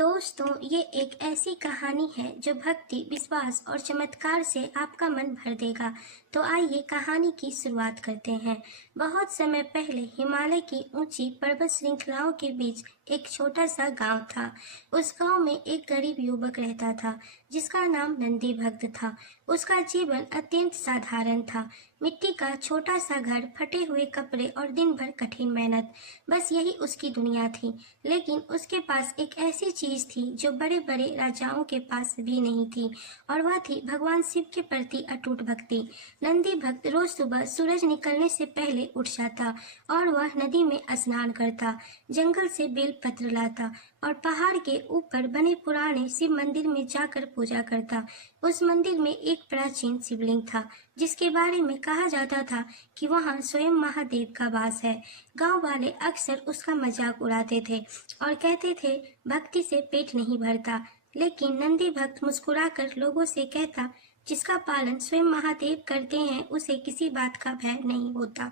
दोस्तों, ये एक ऐसी कहानी है जो भक्ति, विश्वास और चमत्कार से आपका मन भर देगा। तो आइए कहानी की शुरुआत करते हैं। बहुत समय पहले हिमालय की ऊंची पर्वत श्रृंखलाओं के बीच एक छोटा सा गांव था। उस गांव में एक गरीब युवक रहता था जिसका नाम नंदी भक्त था। उसका जीवन अत्यंत साधारण था। मिट्टी का छोटा सा घर, फटे हुए कपड़े और दिन भर कठिन मेहनत, बस यही उसकी दुनिया थी। लेकिन उसके पास एक ऐसी चीज थी जो बड़े बड़े राजाओं के पास भी नहीं थी, और वह थी भगवान शिव के प्रति अटूट भक्ति। नंदी भक्त रोज सुबह सूरज निकलने से पहले उठ जाता और वह नदी में स्नान करता, जंगल से बेल पत्र लाता और पहाड़ के ऊपर बने पुराने शिव मंदिर में जाकर पूजा करता। उस मंदिर में एक प्राचीन शिवलिंग था जिसके बारे में कहा जाता था कि वहाँ स्वयं महादेव का वास है। गांव वाले अक्सर उसका मजाक उड़ाते थे और कहते थे भक्ति से पेट नहीं भरता, लेकिन नंदी भक्त मुस्कुराकर लोगों से कहता जिसका पालन स्वयं महादेव करते हैं उसे किसी बात का भय नहीं होता।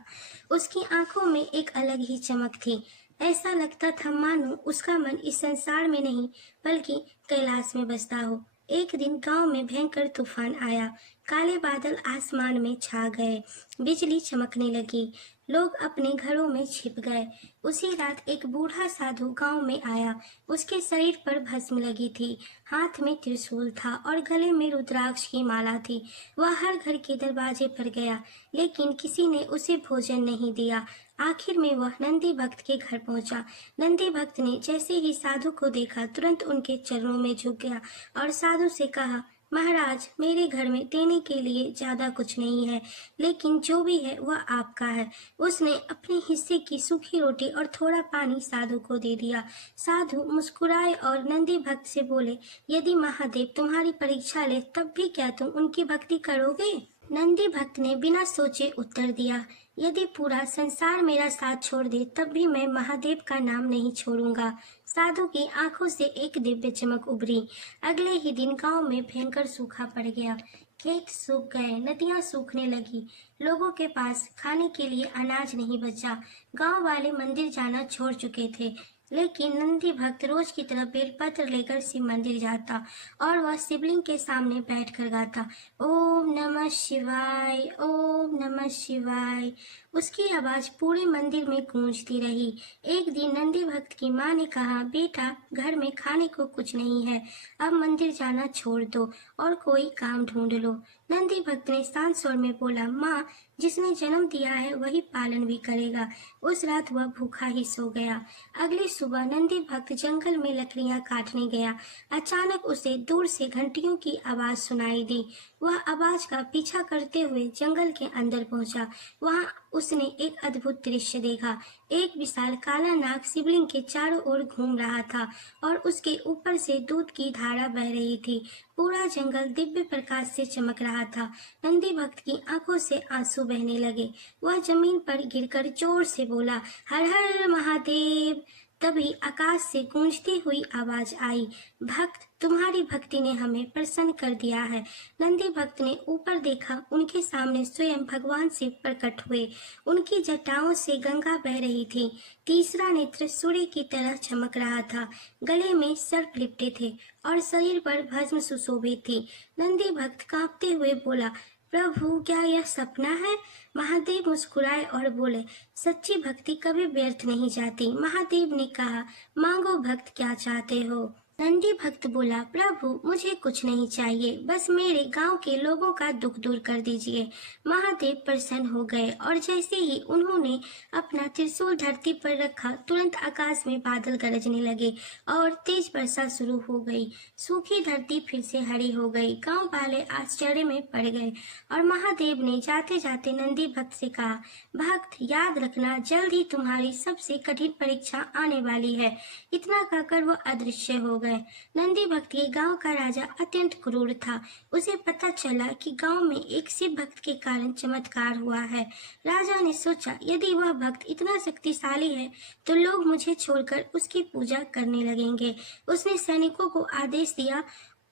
उसकी आंखों में एक अलग ही चमक थी। ऐसा लगता था मानो उसका मन इस संसार में नहीं बल्कि कैलाश में बसता हो। एक दिन गांव में भयंकर तूफान आया। काले बादल आसमान में छा गए, बिजली चमकने लगी, लोग अपने घरों में छिप गए। उसी रात एक बूढ़ा साधु गांव में आया। उसके शरीर पर भस्म लगी थी, हाथ में त्रिशूल था और गले में रुद्राक्ष की माला थी। वह हर घर के दरवाजे पर गया, लेकिन किसी ने उसे भोजन नहीं दिया। आखिर में वह नंदी भक्त के घर पहुंचा। नंदी भक्त ने जैसे ही साधु को देखा तुरंत उनके चरणों में झुक गया और साधु से कहा, महाराज, मेरे घर में देने के लिए ज्यादा कुछ नहीं है, लेकिन जो भी है वह आपका है। उसने अपने हिस्से की सूखी रोटी और थोड़ा पानी साधु को दे दिया। साधु मुस्कुराए और नंदी भक्त से बोले, यदि महादेव तुम्हारी परीक्षा ले तब भी क्या तुम उनकी भक्ति करोगे? नंदी भक्त ने बिना सोचे उत्तर दिया, यदि पूरा संसार मेरा साथ छोड़ दे तब भी मैं महादेव का नाम नहीं छोड़ूंगा। साधु की आंखों से एक दिव्य चमक उभरी। अगले ही दिन गांव में भयंकर सूखा पड़ गया। खेत सूख गए, नदियां सूखने लगी, लोगों के पास खाने के लिए अनाज नहीं बचा। गांव वाले मंदिर जाना छोड़ चुके थे, लेकिन नंदी भक्त रोज की तरह बेलपत्र लेकर शिव मंदिर जाता और वह शिवलिंग के सामने बैठकर गाता, ओम नमः शिवाय, ओम नमः शिवाय। उसकी आवाज पूरे मंदिर में गूंजती रही। एक दिन नंदी भक्त की माँ ने कहा, बेटा, घर में खाने को कुछ नहीं है, अब मंदिर जाना छोड़ दो और कोई काम ढूंढ लो। नंदी भक्त ने शांत स्वर में बोला, माँ, जिसने जन्म दिया है वही पालन भी करेगा। उस रात वह भूखा ही सो गया। अगली सुबह नंदी भक्त जंगल में लकड़ियां काटने गया। अचानक उसे दूर से घंटियों की आवाज सुनाई दी। वह आवाज का पीछा करते हुए जंगल के अंदर पहुंचा। वहां उसने एक अद्भुत दृश्य देखा। एक विशाल काला नाग शिवलिंग के चारों ओर घूम रहा था और उसके ऊपर से दूध की धारा बह रही थी। पूरा जंगल दिव्य प्रकाश से चमक रहा था। नंदी भक्त की आंखों से आंसू बहने लगे। वह जमीन पर गिरकर जोर से बोला, हर हर महादेव। तभी आकाश से गूंजती हुई आवाज आई, भक्त, तुम्हारी भक्ति ने हमें प्रसन्न कर दिया है। नंदी भक्त ने ऊपर देखा, उनके सामने स्वयं भगवान शिव प्रकट हुए। उनकी जटाओं से गंगा बह रही थी। तीसरा नेत्र सूर्य की तरह चमक रहा था। गले में सर्प लिपटे थे और शरीर पर भस्म सुशोभित थी। नंदी भक्त कांपते हुए बोला, प्रभु, क्या यह सपना है? महादेव मुस्कुराए और बोले, सच्ची भक्ति कभी व्यर्थ नहीं जाती। महादेव ने कहा, मांगो भक्त, क्या चाहते हो? नंदी भक्त बोला, प्रभु, मुझे कुछ नहीं चाहिए, बस मेरे गांव के लोगों का दुख दूर कर दीजिए। महादेव प्रसन्न हो गए और जैसे ही उन्होंने अपना त्रिशूल धरती पर रखा, तुरंत आकाश में बादल गरजने लगे और तेज वर्षा शुरू हो गई। सूखी धरती फिर से हरी हो गई। गांव वाले आश्चर्य में पड़ गए और महादेव ने जाते जाते नंदी भक्त से कहा, भक्त, याद रखना, जल्द ही तुम्हारी सबसे कठिन परीक्षा आने वाली है। इतना कहकर वो अदृश्य हो गए। नंदी भक्त के गांव का राजा अत्यंत क्रूर था। उसे पता चला कि गांव में एक शिव भक्त के कारण चमत्कार हुआ है। राजा ने सोचा, यदि वह भक्त इतना शक्तिशाली है तो लोग मुझे छोड़कर उसकी पूजा करने लगेंगे। उसने सैनिकों को आदेश दिया,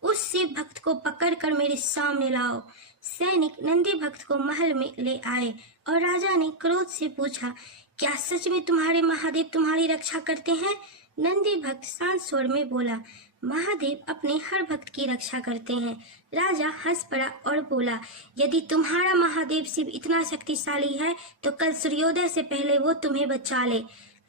उस शिव भक्त को पकड़कर मेरे सामने लाओ। सैनिक नंदी भक्त को महल में ले आए और राजा ने क्रोध से पूछा, क्या सच में तुम्हारे महादेव तुम्हारी रक्षा करते हैं? नंदी भक्त शांत स्वर में बोला, महादेव अपने हर भक्त की रक्षा करते हैं। राजा हंस पड़ा और बोला, यदि तुम्हारा महादेव शिव इतना शक्तिशाली है तो कल सूर्योदय से पहले वो तुम्हें बचा ले।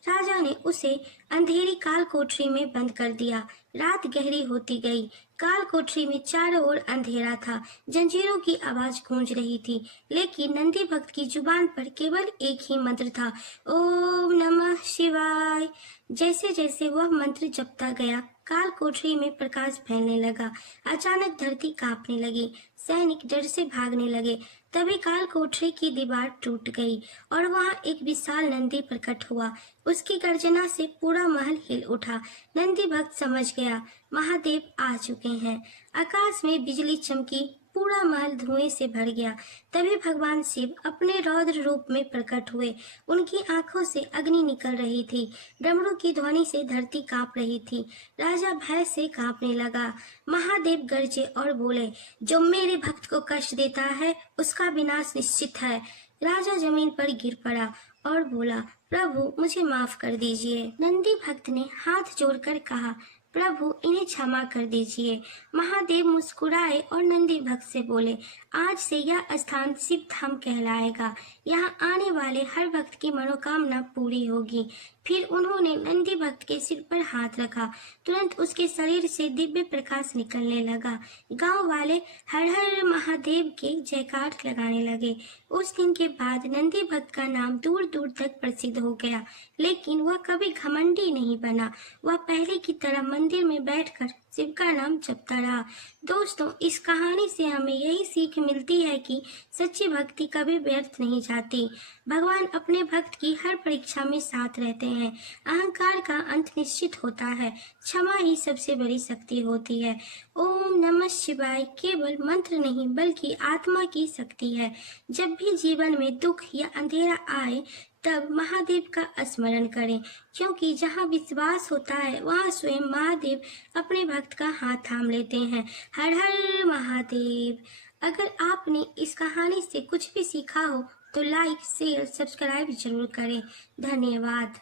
राजा ने उसे अंधेरी काल कोठरी में बंद कर दिया। रात गहरी होती गई। काल कोठरी में चारों ओर अंधेरा था। जंजीरों की आवाज गूंज रही थी, लेकिन नंदी भक्त की जुबान पर केवल एक ही मंत्र था, ओम नमः शिवाय। जैसे जैसे वह मंत्र जपता गया, काल कोठरी में प्रकाश फैलने लगा। अचानक धरती कांपने लगी। सैनिक डर से भागने लगे। तभी काल कोठरी की दीवार टूट गई और वहां एक विशाल नंदी प्रकट हुआ। उसकी गर्जना से पूरा महल हिल उठा। नंदी भक्त समझ गया, महादेव आ चुके हैं। आकाश में बिजली चमकी, पूरा महल धुएं से भर गया। तभी भगवान शिव अपने रौद्र रूप में प्रकट हुए। उनकी आंखों से अग्नि निकल रही थी। डमरू की ध्वनि से धरती कांप रही थी। राजा भय से कांपने लगा। महादेव गरजे और बोले, जो मेरे भक्त को कष्ट देता है उसका विनाश निश्चित है। राजा जमीन पर गिर पड़ा और बोला, प्रभु मुझे माफ कर दीजिए। नंदी भक्त ने हाथ जोड़कर कहा, प्रभु इन्हें क्षमा कर दीजिए। महादेव मुस्कुराए और नंदी भक्त से बोले, आज से यह स्थान शिव धाम कहलाएगा। यहाँ आने वाले हर भक्त की मनोकामना पूरी होगी। फिर उन्होंने नंदी भक्त के सिर पर हाथ रखा। तुरंत उसके शरीर से दिव्य प्रकाश निकलने लगा। गांव वाले हर हर महादेव के जयकार लगाने लगे। उस दिन के बाद नंदी भक्त का नाम दूर दूर तक प्रसिद्ध हो गया, लेकिन वह कभी घमंडी नहीं बना। वह पहले की तरह मंदिर में बैठकर शिव का नाम जपता रहा। दोस्तों, इस कहानी से हमें यही सीख मिलती है कि सच्ची भक्ति कभी व्यर्थ नहीं जाती। भगवान अपने भक्त की हर परीक्षा में साथ रहते हैं। अहंकार का अंत निश्चित होता है। क्षमा ही सबसे बड़ी शक्ति होती है। ओम नमः शिवाय केवल मंत्र नहीं बल्कि आत्मा की शक्ति है। जब भी जीवन में दुख या अंधेरा आए तब महादेव का स्मरण करें, क्योंकि जहाँ विश्वास होता है वहाँ स्वयं महादेव अपने भक्त का हाथ थाम लेते हैं। हर हर महादेव। अगर आपने इस कहानी से कुछ भी सीखा हो तो लाइक, शेयर, सब्सक्राइब जरूर करें। धन्यवाद।